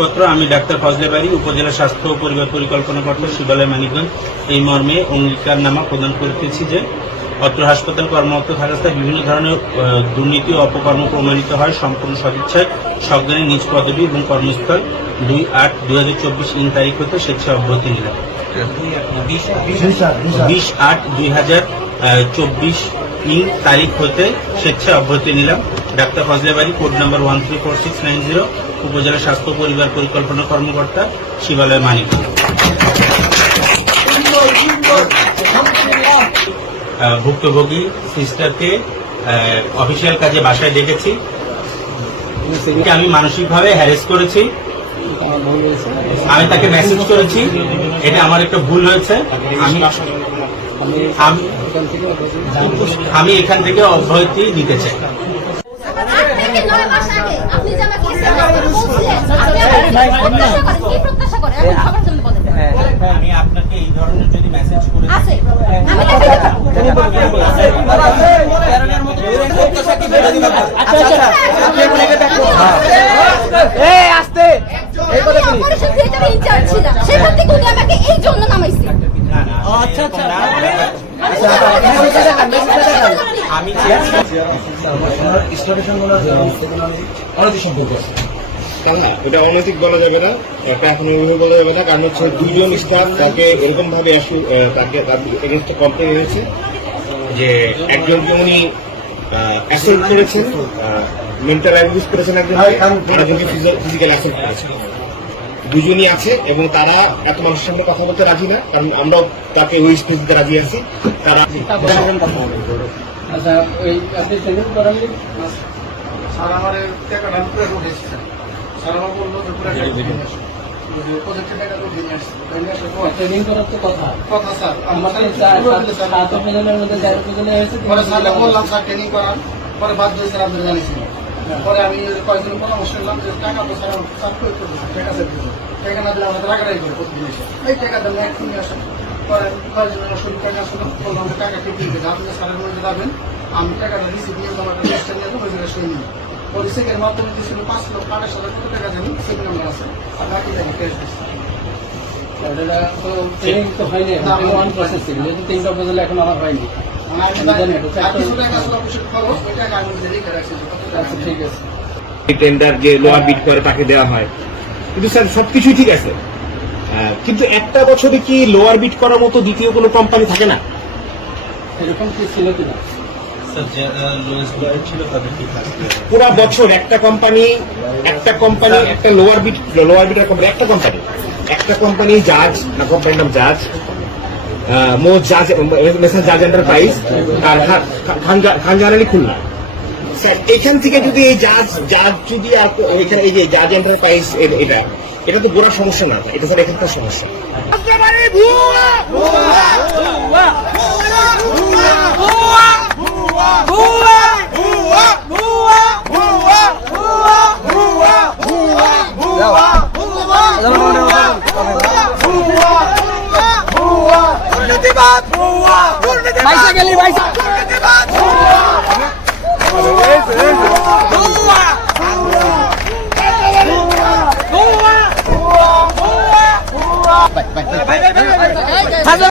পত্র আমি ডাক্তার ফজলে বাড়ি উপজেলা স্বাস্থ্য ও পরিবার পরিকল্পনা কর্তা শিবালয় মানিকগঞ্জ। এই মর্মে অঙ্গীকারনামা প্রদান করতেছি যে অত্র হাসপাতাল কর্মরত থাকাস্থায় বিভিন্ন ধরনের দুর্নীতি ও অপকর্ম প্রমাণিত হয় সম্পূর্ণ সদিচ্ছায়। সজ্ঞানী নিজ পদবি এবং কর্মস্থল দুই আট দুই হাজার চব্বিশ ইন তারিখ হতে স্বেচ্ছায় অব্যাহতি নিলাম। বিশ আট দুই হাজার চব্বিশ ইন তারিখ হতে স্বেচ্ছায় অব্যাহতি নিলাম। ডাক্তার ফজলে বাড়ি code number one three four six nine zero. উপজেলা স্বাস্থ্য পরিবার পরিকল্পনা কর্মকর্তা শিবালয় মানিক। ভুক্তভোগী সিস্টারকে অফিসিয়াল কাজে বাসায় ডেকেছি। আমি মানসিকভাবে হ্যারেস করেছি। আমি তাকে মেসেজ করেছি। এটা আমার একটা ভুল হয়েছে। আমি আমি- আমি এখান থেকে অব্যাহতি নিতে চাই। আমি আপনাকে এই ধরনের যদি মেসেজ করে ছিলাম। সেখান থেকে উনি আমাকে এই জন্য নামাইছে। আমি না এটা অনৈতিক বলা যাবে না এটা এখন ওইভাবে বলা যাবে না কারণ হচ্ছে দুইজন স্টাফ তাকে এরকম ভাবে তাকে এগেনস্টে কমপ্লেন এনেছে যে একজনকে উনি অ্যাসেন্ট করেছেন মেন্টাল অ্যাবিউজ করেছেন একজনকে আরেকজনকে ফিজিক্যাল অ্যাসেন্ট করেছেন দুজনই আছে এবং তারা এত মানুষের সামনে কথা বলতে রাজি না কারণ আমরাও তাকে ওই স্পেস দিতে রাজি আছি। তারা আচ্ছা ওই আপনি ট্রেনিং করান স্যার আমার টাকাটা পুরো এসেছে। স্যার আমার বলল যে পুরো প্রজেক্টের টাকা তো দিয়ে আসছে। করার তো কথা। কথা স্যার। আমাকে সাত মধ্যে উপজেলা হয়েছে পরে স্যারকে বললাম স্যার ট্রেনিং করান। পরে বাধ্য হয়ে স্যার আপনারা পরে আমি কয়েকজন পরামর্শ নিলাম যে টাকা তো স্যার স্যার প্রয়োগ করতেছে টাকা স্যার টাকা না দিলে আমাদের রাগারাই করে প্রতিদিন এসে। এই টাকা দেন এক নিয়ে আসেন কয়েকজন টাকা আপনি স্যারের মধ্যে যাবেন আমি টাকাটা রিসিভ নিয়ে আমার একটা লিস্টটা নিয়ে দেবো সেটা সই নিয়ে। পরে সেকেন্ড মাধ্যমে দিয়েছিল পাঁচ লক্ষ আঠাশ হাজার কত টাকা জানি সেকেন্ড নাম্বার আছে। আর বাকি টাকা ক্যাশ দিচ্ছে এখন আমার হয়নি। মানে যে টাকা আচ্ছা ঠিক আছে। টেন্ডার যে লোয়ার বিট করে তাকে দেওয়া হয়। কিন্তু স্যার সবকিছুই ঠিক আছে। কিন্তু একটা বছরে কি লোয়ার বিট করার মতো দ্বিতীয় কোনো কোম্পানি থাকে না এরকম কি ছিল কিনা পুরা বছর একটা কোম্পানি একটা কোম্পানি একটা লোয়ার বিট লোয়ার বিটার কোম্পানি একটা কোম্পানি একটা কোম্পানি জাজ না কোম্পানির নাম জাজ মো জাজ মেসেজ জাজ এন্টারপ্রাইজ আর খান- খান- আলী খুলনা স্যার এখান থেকে যদি এই জাজ জাজ যদি এখানে এই যে জাজ এন্টারপ্রাইজ এটা এটা তো গোড়া সমস্যা না এটা স্যার এখানকার সমস্যা 别、别、别。